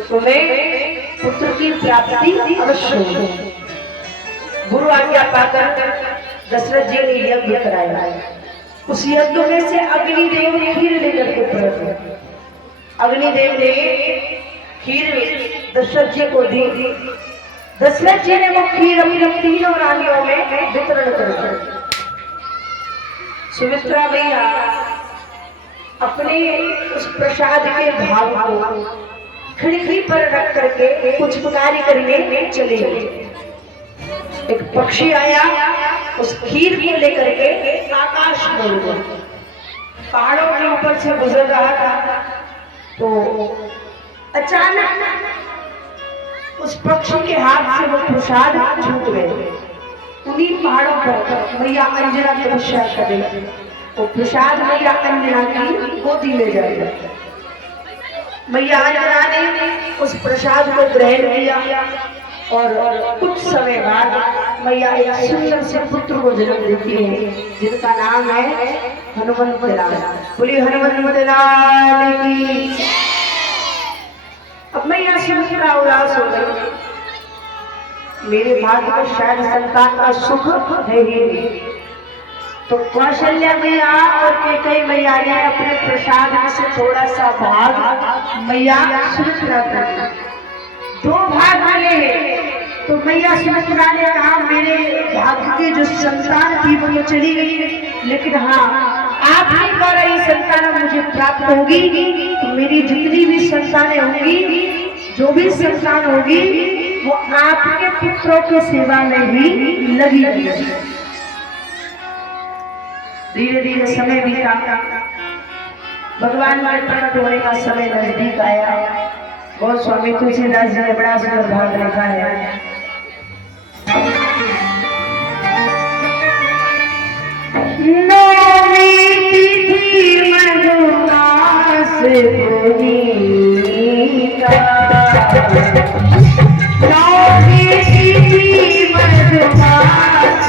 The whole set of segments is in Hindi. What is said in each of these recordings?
तुम्हें पुत्र की प्राप्ति अवश्य हो। गुरु आज्ञा पाकर दशरथ जी ने यज्ञ कराया। उस यज्ञ में से अग्निदेव ने खीर लेकर के प्रकट। अग्निदेव ने खीर दशरथ जी को दी। दशरथ जी ने वो खीर अपनी तीनों रानियों में वितरण कर दी। सुमित्रा मैया अपने उस प्रसाद के भाव को खिड़की पर रख करके कुछ कार्य करने चले गए। एक पक्षी आया, उस खीर को लेकर के आकाश में उड़ गया। पहाड़ों के ऊपर से गुजर रहा था तो अचानक उस पक्षी के हाथ से वो प्रसाद छूट गए। उन्हीं पहाड़ों पर मैया अंजना तपस्या कर रही। वो प्रसाद मैया अंजना की गोदी में जाएगा। मैया अंजना ने उस प्रसाद को ग्रहण किया और कुछ समय बाद मैया एक सुंदर से पुत्र को जन्म देती है, जिनका नाम है हनुमंत लाल। बोली हनुमंत लाल की। अब मैया सुमित्रा उदास हो गई। मेरे भाग्य में शायद संतान का सुख है ही नहीं। तो कौशल्या मैया और कैकेयी मैया ने अपने प्रसाद में से थोड़ा सा भाग मैया सुमित्रा को दिया। 2 भाग मिले तो मैया सुमित्रा ने कहा मेरे भाग्य की जो संतान थी वो तो चली गई, लेकिन हाँ आप ही द्वारा ये संतान मुझे प्राप्त होगी। तो मेरी जितनी भी संतानें होंगी, जो भी संतान होगी, वो आपके पुत्रों की सेवा में ही लगी हुई है। धीरे धीरे समय बीता। भगवान के प्रकट होने का समय नजदीक आया। बहुत स्वामी तुलसीदास जी ने बड़ा सुंदर भाग लिखा है। नौमी तिथि मधुमास पुनीता, नौमी तिथि मधुमास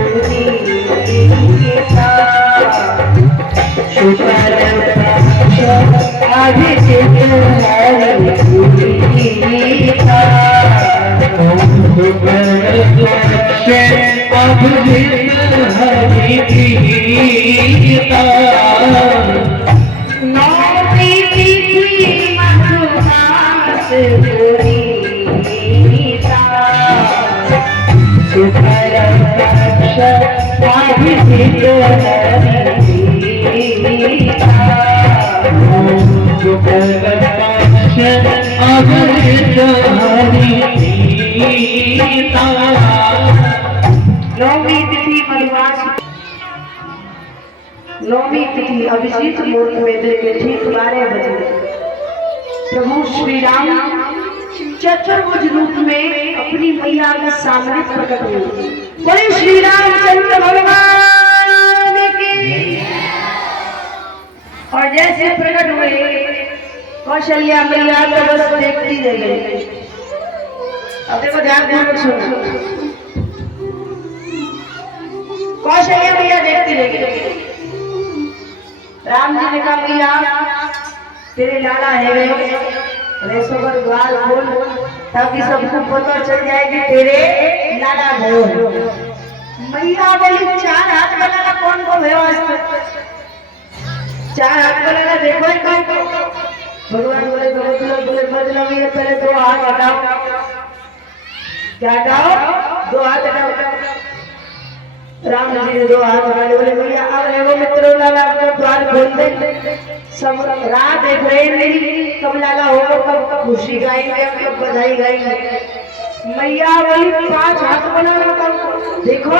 पुनीता, शुक्ल पक्ष अभिषेक हरि पुनीता, अभिषेक हरि प्रीता, नौमी तिथि मधुमास पुनीता, शुक्ल पक्ष अभिषेक हरि प्रीता, शुक्ल पक्ष अभिषेक हरि प्रीता। नौमी तिथि मधुमास, नौमी तिथि अभिजीत मुहूर्त में दिन के ठीक 12 बजे प्रभु श्री राम चतुर्भुज रूप में अपनी मैया के सामने प्रकट हुए। बोले श्री रामचंद्र भगवान की। और जैसे प्रकट हुए कौशल्या मैया तो बस देखती रह गई। अब देखो ध्यान सुनो। कौशल्या मैया देखती रह गई। राम जी ने कहा मैया तेरे लाला है रेसो पर द्वार खोल ताकि सबको पता चल जाए कि तेरे लाला गए। मैया बोली 4 हाथ बनाना कौन को व्यवस्था, 4 हाथ बनाना देखो कौन को। भगवान बोले बोले मतलब ये पहले 2 हाथ हटाओ। क्या हटाओ? 2 हाथ हटाओ। राम जी ने 2 हाथ हटाए। बोले भैया अब एगो मित्रों लाला अपना द्वार खोल दे। सब राह देख रहे हैं मेरी, कब लाला होगा, कब खुशी गाएंगे, कब बधाई गाएंगे। मैया बोली 5 हाथ बनाना कब देखो।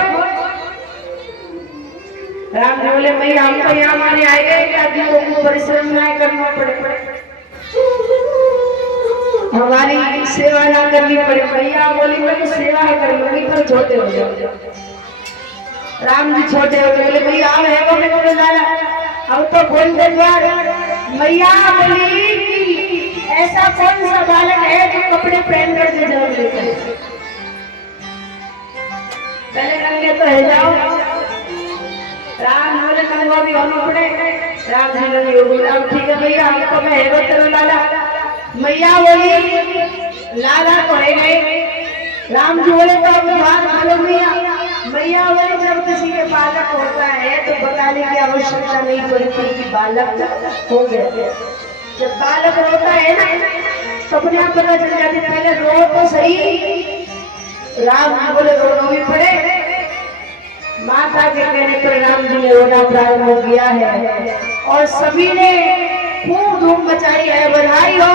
राम जी बोले मैया हम तो यहाँ मारे आए गए ताकि लोगों को परिश्रम ना करना पड़े, हमारी सेवा ना करनी पड़े। मैया बोली मैं सेवा कर लूंगी पर छोटे हो जाओ। राम जी छोटे हो गए। बोले भैया अब है वो मेरे लाला, अब तो खोल दे द्वार। मैया बोली ऐसा कौन सा बालक है जो कपड़े पहन कर के जन्म लेता है, पहले नंगे तो है जाओ। राम बोले नंगा भी होना पड़े। राम जी ने बोला ठीक है भैया हमको मैं है तेरा लाला। मैया बोली लाला पड़े गए। राम जी बोले तो बात मालूम मैया मैया बोले जब किसी के बालक होता है तो बताने की आवश्यकता नहीं पड़ती कि बालक हो गया। जब बालक रोता है ना तो अपने आप पता चल जाती है, पहले रो तो सही। राम जी बोले रोना भी पड़े। माता के कहने पर राम जी ने रोना प्रारंभ हो गया है और सभी ने खूब धूम मचाई है। बधाई हो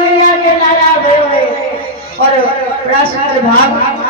मैया के लाला भैया और बड़ा सुंदर भाव।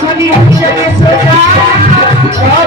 सुनिए